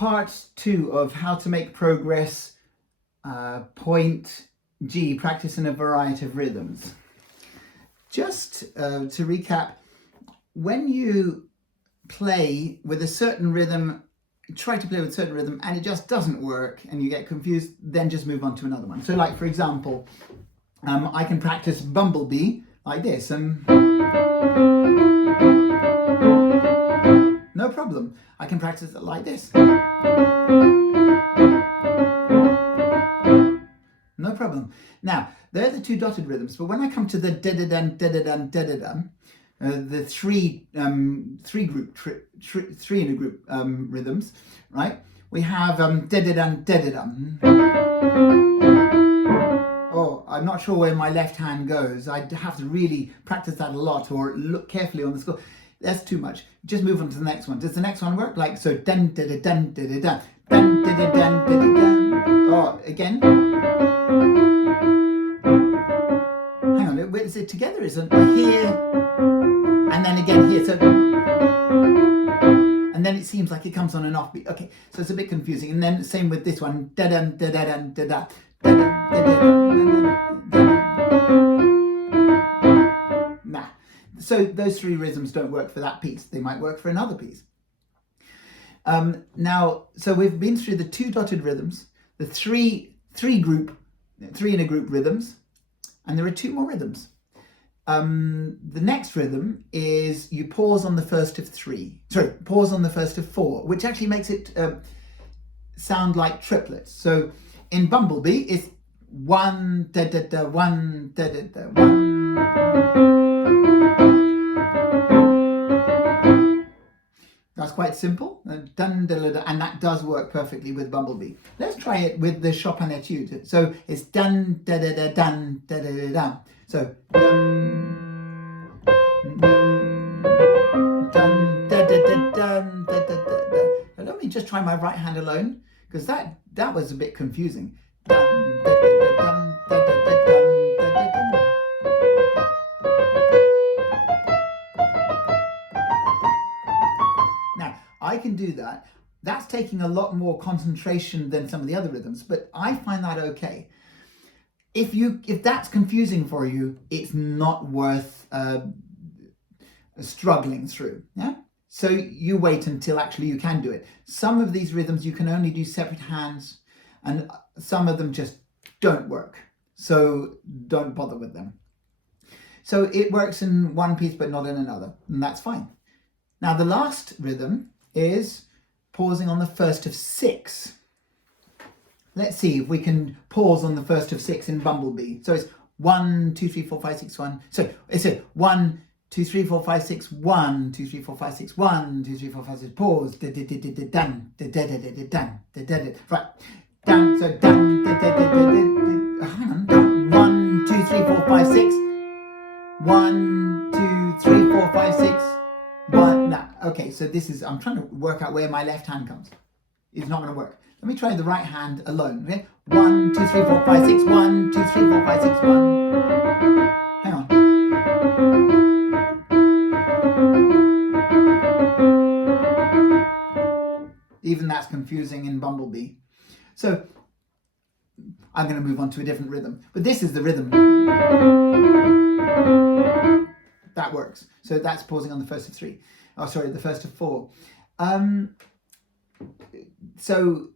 part 2 of how to make progress, point G, practice in a variety of rhythms. Just to recap, when you play with a certain rhythm, try to play with a certain rhythm and it just doesn't work and you get confused, then just move on to another one. So like, for example, I can practice Bumblebee like this and no problem. I can practice it like this. No problem. Now, they're the 2 dotted rhythms, but when I come to the da-da-dun, da-da-dun, da-da-dun, the three in a group rhythms, right? We have da-da-dun, da-da-dun. Oh, I'm not sure where my left hand goes. I'd have to really practice that a lot or look carefully on the score. That's too much. Just move on to the next one. Does the next one work? Like, so dun da da dun da da dun dun da da dun da da dun. Oh, again. Hang on, is it together? Is it here and then again here? So, and then it seems like it comes on an offbeat. Okay, so it's a bit confusing. And then same with this one. Da dun da da dun da da da da da da. Nah. So those 3 rhythms don't work for that piece. They might work for another piece. Now, so we've been through the 2 dotted rhythms, the 3 in a group rhythms, and there are 2 more rhythms. The next rhythm is you pause on the first of 3. Sorry, pause on the first of 4, which actually makes it sound like triplets. So in Bumblebee, it's 1 da da da 1 da da da 1. That's quite simple, dun, da, da, da, and that does work perfectly with Bumblebee. Let's try it with the Chopin Etude. So it's dun, da, da, da, dun, da, da, da, dun. So dun, dun, da, da, da, dun, da, da, da, da. Now, let me just try my right hand alone, because that was a bit confusing. Dun, da, da, da, dun, da, da, da, dun, da, da, da, dun. I can do that. That's taking a lot more concentration than some of the other rhythms, but I find that okay. If that's confusing for you, it's not worth struggling through. Yeah. So you wait until actually you can do it. Some of these rhythms you can only do separate hands, and some of them just don't work. So don't bother with them. So it works in one piece but not in another, and that's fine. Now the last rhythm is pausing on the first of 6. Let's see if we can pause on the first of 6 in Bumblebee. So it's 1, 2, 3, 4, 5, 6, 1. So it's a 1, 2, 3, 4, 5, 6, 1, 2, 3, 4, 5, 6, 1, 2, 3, 4, 5, 6, pause. Da da da da da dun, da da da da da dun, da da da. Right. Dun, so dun, da da da da da. Hang on. 1, 2, 3, 4, 5, 6. 1, 2, 3, 4, 5, 6. 1. Now, okay, so this is, I'm trying to work out where my left hand comes. It's not going to work. Let me try the right hand alone, okay? 1, 2, 3, 4, 5, 6, 1, 2, 3, 4, 5, 6, 1. Hang on. Even that's confusing in Bumblebee. So, I'm going to move on to a different rhythm. But this is the rhythm. That works. So that's pausing on the first of 3. Oh, sorry, the first of 4. So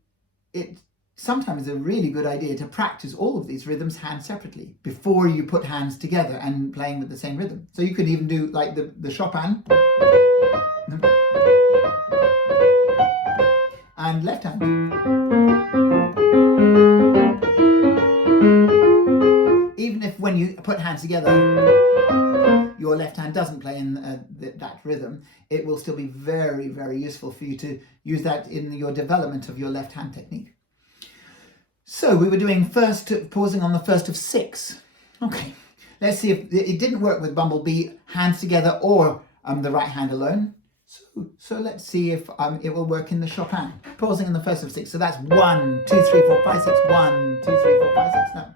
it sometimes is a really good idea to practice all of these rhythms hands separately before you put hands together and playing with the same rhythm. So you could even do like the Chopin and left hand. Even if when you put hands together your left hand doesn't play in that rhythm, it will still be very, very useful for you to use that in your development of your left hand technique. So we were doing pausing on the first of 6. Okay, let's see if it didn't work with Bumblebee, hands together or the right hand alone. So let's see if it will work in the Chopin. Pausing on the first of 6. So that's 1, 2, 3, 4, 5, 6. 1, 2, 3, 4, 5, 6. No.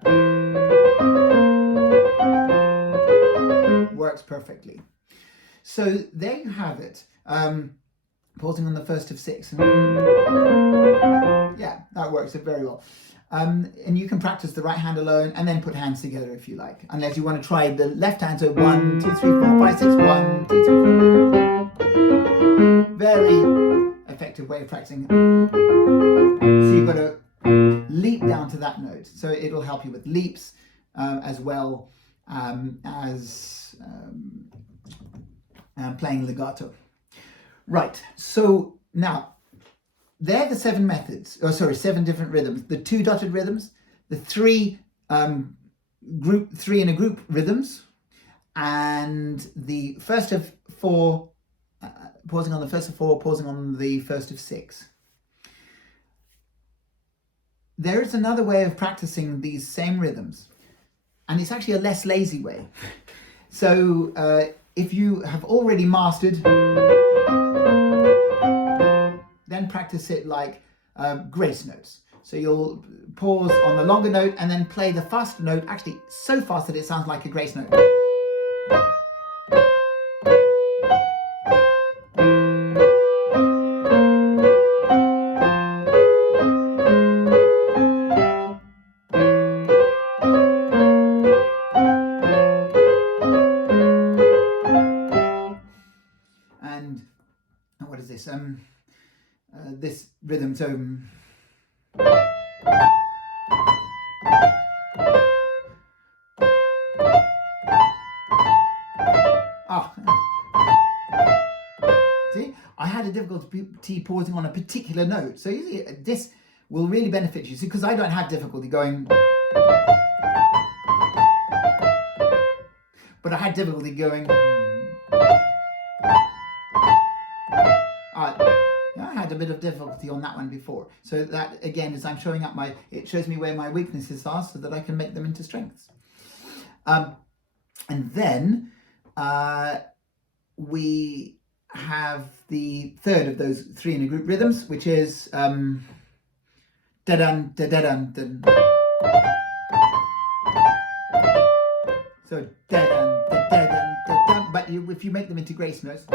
Works perfectly. So there you have it. pausing on the first of 6. Yeah, that works very well. And you can practice the right hand alone and then put hands together if you like, unless you want to try the left hand. So 1, 2, 3, 4, 5, 6, 1, 2, 3, 4. Very effective way of practicing. So you've got to leap down to that note. So it'll help you with leaps as well as playing legato. Right, so now they're the 7 methods, 7 different rhythms. The 2 dotted rhythms, the 3 group 3 in a group rhythms, and the first of 4, pausing on the first of 4, pausing on the first of 6. There is another way of practicing these same rhythms, and it's actually a less lazy way. So if you have already mastered, then practice it like grace notes. So you'll pause on the longer note and then play the faster note, actually so fast that it sounds like a grace note. And what is this? This rhythm, so see, I had a difficulty pausing on a particular note. So you see, this will really benefit you. See, because I don't have difficulty going, but I had difficulty going. I had a bit of difficulty on that one before. So that again, as I'm showing up it shows me where my weaknesses are so that I can make them into strengths. And then we have the third of those 3 in a group rhythms, which is da-dun, da-da-dun, dun. So da-dun, da-da-dun, da-dun. But if you make them into grace notes,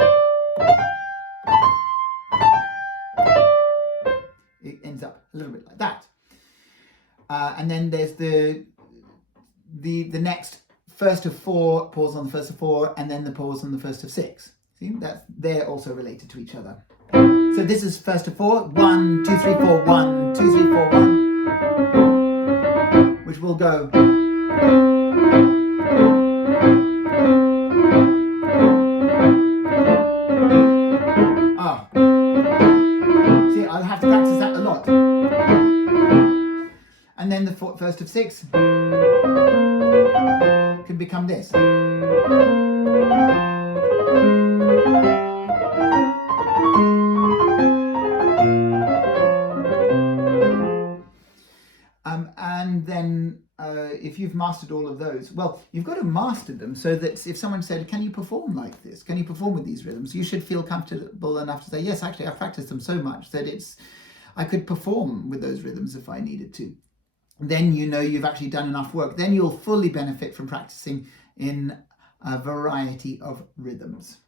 it ends up a little bit like that. And then there's the next first of 4, pause on the first of 4, and then the pause on the first of 6. See, they're also related to each other. So this is first of 4, 1, 2, 3, 4, 1, 2, 3, 4, 1, which will go. See, I'll have to practice that a lot. And then the first of 6 can become this. And then if you've mastered all of those, well, you've got to master them so that if someone said, can you perform like this? Can you perform with these rhythms? You should feel comfortable enough to say, yes, actually, I've practiced them so much that I could perform with those rhythms if I needed to. Then you know you've actually done enough work. Then you'll fully benefit from practicing in a variety of rhythms.